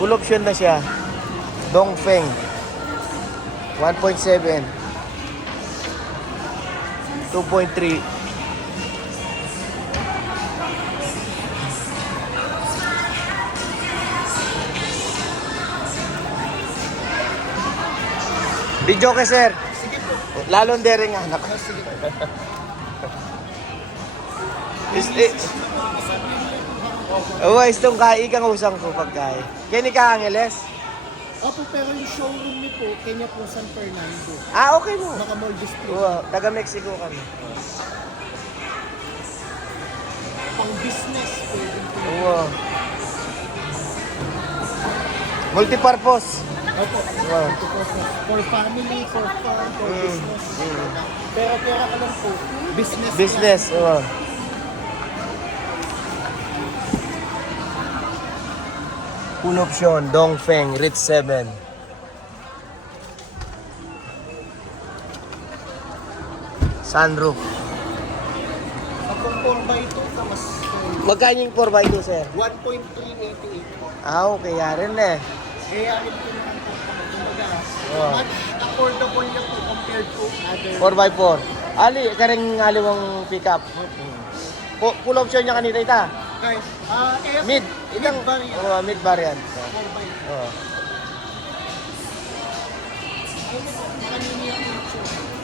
Full option na siya. Dongfeng. 1.7. 2.3. Video ka, sir. Lalong dere nga, anak. Oh, istong kai kang usang ko pagkai. Kini ka Angeles? Opo, pero yung showroom niyo po, Kenya po San Fernando. Ah, okay mo. Naka-mall display. Oo, taga Mexico kami. Pang business po. Oo. Multipurpose. Opo. Wow. For family, for fun, for business. Pero pera ka lang po, business. Business, oo. Full option, Dongfeng, Ritz 7. Sunroof. Kapag 4x2 ka, mas Magkano yung 4x2, sir? 1.388. Ah, okay, yarin na eh. Kaya rin po naman po, kumbaga, Oh. much affordable niya po compared to other. 4x4. Ali, kareng aliwang pickup. Full option niya kanina ita. Okay. Mid. Itang, variant. mid variant. 4x2. Oh. Kanina yung